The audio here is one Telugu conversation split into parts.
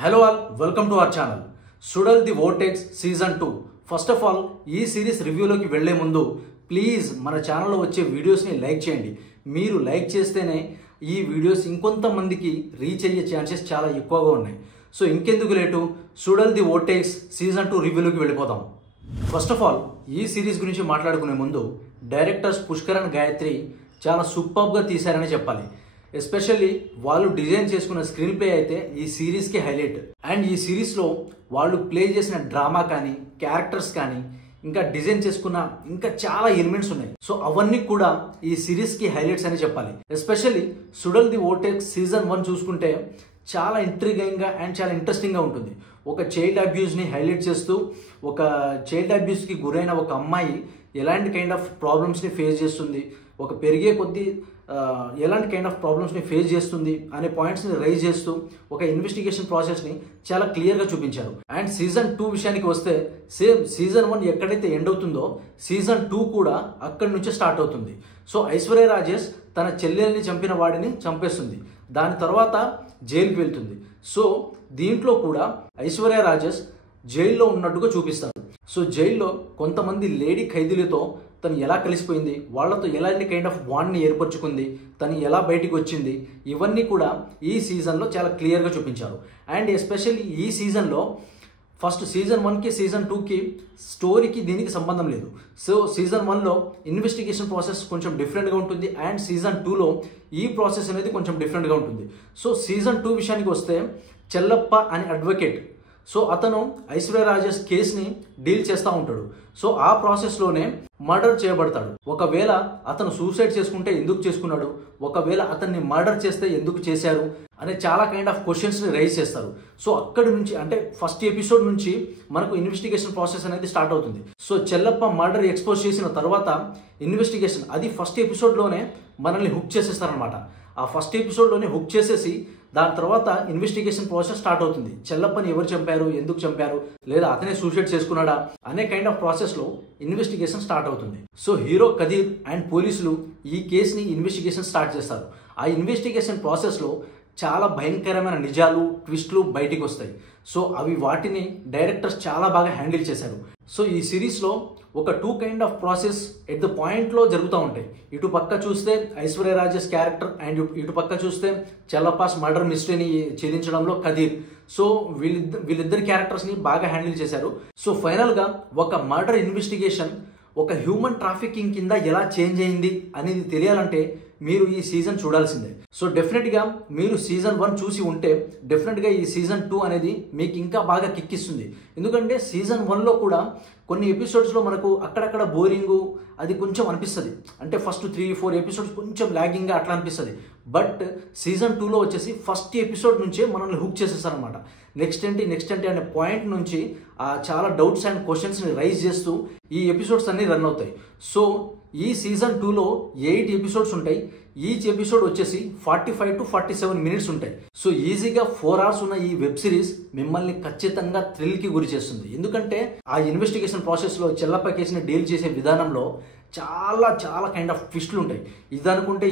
Hello all, welcome to our channel. Sudal the Vortex Season 2. First of all, ఈ సిరీస్ రివ్యూలోకి వెళ్లే ముందు ప్లీజ్ మన ఛానల్లో వచ్చే వీడియోస్ని లైక్ చేయండి. మీరు లైక్ చేస్తేనే ఈ వీడియోస్ ఇంకొంతమందికి రీచ్ అయ్యే ఛాన్సెస్ చాలా ఎక్కువగా ఉన్నాయి. సో ఇంకెందుకు late, Suzhal the vortex season 2 రివ్యూలోకి వెళ్ళిపోదాం. ఫస్ట్ ఆఫ్ ఆల్, ఈ సిరీస్ గురించి మాట్లాడుకునే ముందు డైరెక్టర్స్ పుష్కరణ్ గాయత్రి చాలా సూపర్గా తీశారని చెప్పాలి. ఎస్పెషల్లీ వాళ్ళు డిజైన్ చేసుకున్న స్క్రీన్ ప్లే అయితే ఈ సిరీస్కి హైలైట్. అండ్ ఈ సిరీస్లో వాళ్ళు ప్లే చేసిన డ్రామా కానీ, క్యారెక్టర్స్ కానీ, ఇంకా డిజైన్ చేసుకున్న ఇంకా చాలా ఎలిమెంట్స్ ఉన్నాయి. సో అవన్నీ కూడా ఈ సిరీస్కి హైలైట్స్ అని చెప్పాలి. Especially Suzhal the vortex season 1 చూసుకుంటే చాలా ఇంట్రిగింగ్గా అండ్ చాలా ఇంట్రెస్టింగ్గా ఉంటుంది. ఒక చైల్డ్ అబ్యూస్ని హైలైట్ చేస్తూ, ఒక చైల్డ్ అబ్యూస్కి గురైన ఒక అమ్మాయి ఎలాంటి కైండ్ ఆఫ్ ప్రాబ్లమ్స్ని ఫేస్ చేస్తుంది, ఒక పెరిగే కొద్దీ ఎలాంటి కైండ్ ఆఫ్ ప్రాబ్లమ్స్ని ఫేస్ చేస్తుంది అనే పాయింట్స్ని రైజ్ చేస్తూ ఒక ఇన్వెస్టిగేషన్ ప్రాసెస్ని చాలా క్లియర్గా చూపించారు. అండ్ సీజన్ 2 విషయానికి వస్తే సేమ్ సీజన్ 1 ఎక్కడైతే ఎండ్ అవుతుందో సీజన్ 2 కూడా అక్కడి నుంచే స్టార్ట్ అవుతుంది. సో ఐశ్వర్య రాజేష్ తన చెల్లెల్ని చంపిన వాడిని చంపేస్తుంది, దాని తర్వాత జైలుకి వెళ్తుంది. సో దీంట్లో కూడా ఐశ్వర్య రాజేష్ జైల్లో ఉన్నట్టుగా చూపిస్తారు. సో జైల్లో కొంతమంది లేడీ ఖైదీలతో తను ఎలా కలిసిపోయింది, వాళ్ళతో ఎలాంటి కైండ్ ఆఫ్ బాండ్ని ఏర్పరచుకుంది, తను ఎలా బయటికి వచ్చింది, ఇవన్నీ కూడా ఈ సీజన్లో చాలా క్లియర్గా చూపించారు. అండ్ ఎస్పెషల్లీ ఈ సీజన్లో ఫస్ట్ సీజన్ 1కి సీజన్ 2కి స్టోరీకి దీనికి సంబంధం లేదు. సో సీజన్ 1లో ఇన్వెస్టిగేషన్ ప్రాసెస్ కొంచెం డిఫరెంట్గా ఉంటుంది, అండ్ సీజన్ 2లో ఈ ప్రాసెస్ అనేది కొంచెం డిఫరెంట్గా ఉంటుంది. సో సీజన్ 2 విషయానికి వస్తే చెల్లప్ప అనే అడ్వకేట్, సో అతను ఐశ్వర్య రాజేష్ కేసుని డీల్ చేస్తూ ఉంటాడు. సో ఆ ప్రాసెస్లోనే మర్డర్ చేయబడతాడు. ఒకవేళ అతను సూసైడ్ చేసుకుంటే ఎందుకు చేసుకున్నాడు, ఒకవేళ అతన్ని మర్డర్ చేస్తే ఎందుకు చేశారు అనే చాలా కైండ్ ఆఫ్ క్వశ్చన్స్ని రైజ్ చేస్తారు. సో అక్కడి నుంచి అంటే ఫస్ట్ ఎపిసోడ్ నుంచి మనకు ఇన్వెస్టిగేషన్ ప్రాసెస్ అనేది స్టార్ట్ అవుతుంది. సో చెల్లప్ప మర్డర్ ఎక్స్పోజ్ చేసిన తర్వాత ఇన్వెస్టిగేషన్ అది ఫస్ట్ ఎపిసోడ్లోనే మనల్ని హుక్ చేసేస్తారనమాట. ఆ ఫస్ట్ ఎపిసోడ్లోనే హుక్ చేసేసి దాని తర్వాత ఇన్వెస్టిగేషన్ ప్రాసెస్ స్టార్ట్ అవుతుంది. చెల్లప్పని ఎవరు చంపారు, ఎందుకు చంపారు, లేదా అతనే సూసైడ్ చేసుకున్నాడా అనే కైండ్ ఆఫ్ ప్రాసెస్లో ఇన్వెస్టిగేషన్ స్టార్ట్ అవుతుంది. సో హీరో కదీర్ అండ్ పోలీసులు ఈ కేసుని ఇన్వెస్టిగేషన్ స్టార్ట్ చేస్తారు. ఆ ఇన్వెస్టిగేషన్ ప్రాసెస్లో చాలా భయంకరమైన నిజాలు, ట్విస్ట్లు బయటికి వస్తాయి. సో అవి వాటిని డైరెక్టర్స్ చాలా బాగా హ్యాండిల్ చేశారు. సో ఈ సిరీస్లో ఒక 2 kind of process at the పాయింట్లో జరుగుతూ ఉంటాయి. ఇటు పక్క చూస్తే ఐశ్వర్య రాజేష్ క్యారెక్టర్, అండ్ ఇటు పక్క చూస్తే చెల్లపాస్ మర్డర్ మిస్టరీని ఛేదించడంలో కదీర్. సో వీళ్ళిద్దరి క్యారెక్టర్స్ని బాగా హ్యాండిల్ చేశారు. సో ఫైనల్గా ఒక మర్డర్ ఇన్వెస్టిగేషన్ ఒక హ్యూమన్ ట్రాఫికింగ్ కింద ఎలా చేంజ్ అయింది అనేది తెలియాలంటే మీరు ఈ సీజన్ చూడాల్సిందే. సో డెఫినెట్గా మీరు సీజన్ 1 చూసి ఉంటే డెఫినెట్గా ఈ సీజన్ 2 అనేది మీకు ఇంకా బాగా కిక్కిస్తుంది. ఎందుకంటే సీజన్ 1లో కూడా కొన్ని ఎపిసోడ్స్లో మనకు అక్కడక్కడ బోరింగు అది కొంచెం అనిపిస్తుంది. అంటే ఫస్ట్ 3-4 ఎపిసోడ్స్ కొంచెం లాగింగ్గా అట్లా అనిపిస్తుంది. బట్ సీజన్ 2లో వచ్చేసి ఫస్ట్ ఎపిసోడ్ నుంచే మనల్ని హుక్ చేసేస్తారనమాట. నెక్స్ట్ ఏంటి అనే పాయింట్ నుంచి చాలా డౌట్స్ అండ్ క్వశ్చన్స్ని రైజ్ చేస్తూ ఈ ఎపిసోడ్స్ అన్ని రన్ అవుతాయి. సో ఈ సీజన్ 2లో 8 ఎపిసోడ్స్ ఉంటాయి. ఈచ్ ఎపిసోడ్ వచ్చేసి 45 to 47 మినిట్స్ ఉంటాయి. సో ఈజీగా 4 hours ఉన్న ఈ వెబ్ సిరీస్ మిమ్మల్ని ఖచ్చితంగా థ్రిల్కి గురి చేస్తుంది. ఎందుకంటే ఆ ఇన్వెస్టిగేషన్ ప్రాసెస్లో చెల్లప్ప కేసుని డీల్ చేసే విధానంలో చాలా చాలా కైండ్ ఆఫ్ ట్విస్ట్లు ఉంటాయి. ఇదనుకుంటే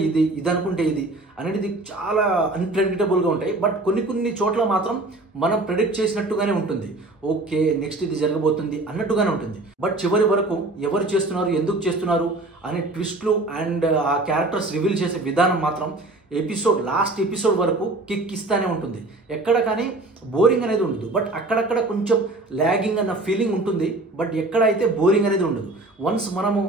ఇది అనేది చాలా అన్ప్రెడిక్టబుల్గా ఉంటాయి. బట్ కొన్ని చోట్ల మాత్రం మనం ప్రెడిక్ట్ చేసినట్టుగానే ఉంటుంది. ఓకే, నెక్స్ట్ ఇది జరగబోతుంది అన్నట్టుగానే ఉంటుంది. బట్ చివరి వరకు ఎవరు చేస్తున్నారు, ఎందుకు చేస్తున్నారు అనే ట్విస్ట్లు అండ్ ఆ క్యారెక్టర్స్ రివీల్ చేసే విధానం మాత్రం లాస్ట్ ఎపిసోడ్ వరకు కిక్ ఇస్తానే ఉంటుంది. ఎక్కడ కానీ బోరింగ్ అనేది ఉండదు. బట్ అక్కడక్కడ కొంచెం లాగింగ్ అన్న ఫీలింగ్ ఉంటుంది. బట్ ఎక్కడ అయితే బోరింగ్ అనేది ఉండదు. వన్స్ మనము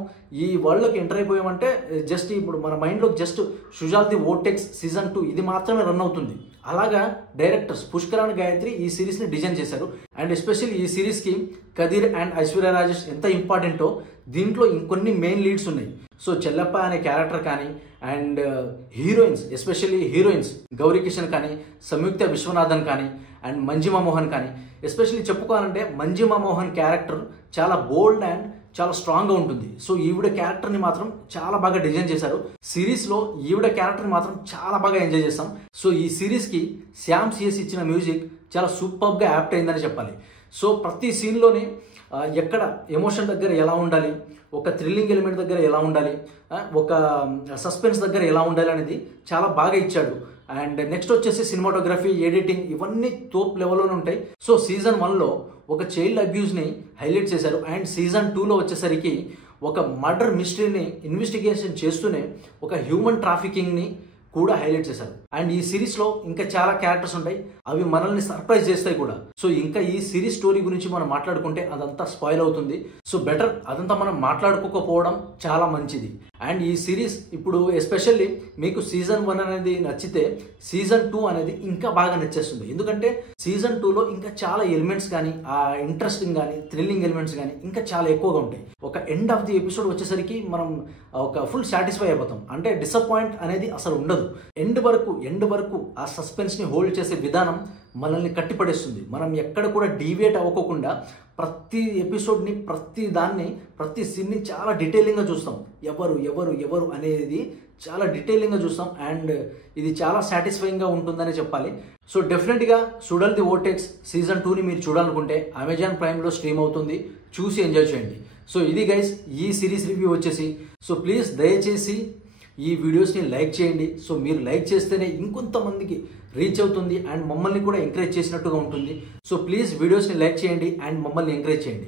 ఈ వరల్డ్లోకి ఎంటర్ అయిపోయామంటే జస్ట్ ఇప్పుడు మన మైండ్లో జస్ట్ సుజాల్ ది వోర్టెక్స్ సీజన్ 2 ఇది మాత్రమే రన్ అవుతుంది. అలాగా డైరెక్టర్స్ పుష్కరణ్ గాయత్రి ఈ సిరీస్ని డిజైన్ చేశారు. అండ్ ఎస్పెషల్లీ ఈ సిరీస్కి కదీర్ అండ్ ఐశ్వర్య రాజేష్ ఎంత ఇంపార్టెంటో దీంట్లో ఇంకొన్ని మెయిన్ లీడ్స్ ఉన్నాయి. సో చెల్లప్ప అనే క్యారెక్టర్ కానీ, and heroines especially heroines Gauri Kishan కానీ, సంయుక్త విశ్వనాథన్ కానీ, అండ్ మంజిమా మోహన్ కానీ. ఎస్పెషల్లీ చెప్పుకోవాలంటే మంజిమా మోహన్ క్యారెక్టర్ చాలా బోల్డ్ అండ్ చాలా స్ట్రాంగ్గా ఉంటుంది. సో ఈవిడ క్యారెక్టర్ని మాత్రం చాలా బాగా డిజైన్ చేశారు. సిరీస్లో ఈవిడ క్యారెక్టర్ని మాత్రం చాలా బాగా ఎంజాయ్ చేస్తాం. సో ఈ సిరీస్కి శ్యామ్ సిఎస్ ఇచ్చిన మ్యూజిక్ చాలా సూపర్గా యాప్ట్ అయిందని చెప్పాలి. సో ప్రతి సీన్లోని ఎక్కడ ఎమోషన్ దగ్గర ఎలా ఉండాలి, ఒక థ్రిల్లింగ్ ఎలిమెంట్ దగ్గర ఎలా ఉండాలి, ఒక సస్పెన్స్ దగ్గర ఎలా ఉండాలి అనేది చాలా బాగా ఇచ్చాడు. అండ్ నెక్స్ట్ వచ్చేసి సినిమాటోగ్రఫీ, ఎడిటింగ్ ఇవన్నీ తోప్ లెవెల్లోనే ఉంటాయి. సో సీజన్ 1లో ఒక చైల్డ్ అబ్యూస్ని హైలైట్ చేశారు. అండ్ సీజన్ 2లో వచ్చేసరికి ఒక మర్డర్ మిస్టరీని ఇన్వెస్టిగేషన్ చేస్తూనే ఒక హ్యూమన్ ట్రాఫికింగ్ని కూడా హైలైట్ చేశారు. అండ్ ఈ సిరీస్లో ఇంకా చాలా క్యారెక్టర్స్ ఉంటాయి, అవి మనల్ని సర్ప్రైజ్ చేస్తాయి కూడా. సో ఇంకా ఈ సిరీస్ స్టోరీ గురించి మనం మాట్లాడుకుంటే అదంతా స్పాయిల్ అవుతుంది. సో బెటర్ అదంతా మనం మాట్లాడుకోకపోవడం చాలా మంచిది. అండ్ ఈ సిరీస్ ఇప్పుడు ఎస్పెషల్లీ మీకు సీజన్ 1 అనేది నచ్చితే సీజన్ 2 అనేది ఇంకా బాగా నచ్చేస్తుంది. ఎందుకంటే సీజన్ 2లో ఇంకా చాలా ఎలిమెంట్స్ కానీ, ఆ ఇంట్రెస్టింగ్ కానీ, థ్రిల్లింగ్ ఎలిమెంట్స్ కానీ ఇంకా చాలా ఎక్కువగా ఉంటాయి. ఒక ఎండ్ ఆఫ్ ది ఎపిసోడ్ వచ్చేసరికి మనం ఒక ఫుల్ సాటిస్ఫై అయిపోతాం. అంటే డిసప్పాయింట్ అనేది అసలు ఉండదు. ఎండ్ వరకు ఆ సస్పెన్స్ని హోల్డ్ చేసే విధానం మనల్ని కట్టిపడేస్తుంది. మనం ఎక్కడ కూడా డీవియేట్ అవ్వకుండా ప్రతి ఎపిసోడ్ని, ప్రతి సీన్ని చాలా డీటెయిలింగ్గా చూస్తాం. ఎవరు అనేది చాలా డీటెయిలింగ్గా చూస్తాం. అండ్ ఇది చాలా సాటిస్ఫైయింగ్గా ఉంటుందని చెప్పాలి. సో డెఫినెట్గా సుడల్ ది వోర్టెక్స్ సీజన్ 2ని మీరు చూడాలనుకుంటే అమెజాన్ ప్రైమ్లో స్ట్రీమ్ అవుతుంది, చూసి ఎంజాయ్ చేయండి. సో ఇది గైస్ ఈ సిరీస్ రివ్యూ వచ్చేసి. సో ప్లీజ్ దయచేసి ఈ వీడియోస్ని లైక్ చేయండి. సో మీరు లైక్ చేస్తేనే ఇంకొంతమందికి రీచ్ అవుతుంది అండ్ మమ్మల్ని కూడా ఎంకరేజ్ చేసినట్టుగా ఉంటుంది. సో ప్లీజ్ వీడియోస్ని లైక్ చేయండి అండ్ మమ్మల్ని ఎంకరేజ్ చేయండి.